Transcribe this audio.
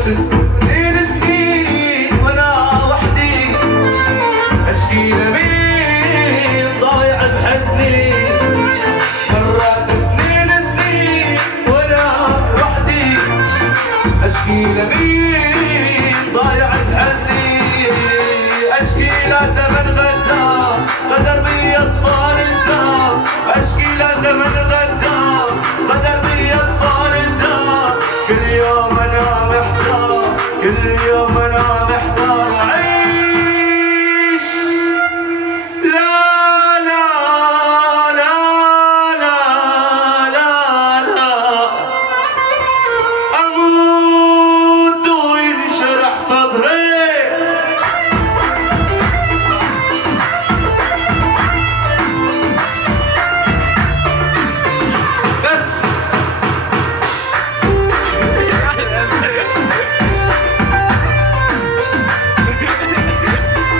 مرات سنين سنين وانا وحدي اشكي لمين ضايع بحزني. مرات سنين سنين وانا وحدي اشكي لمين ضايع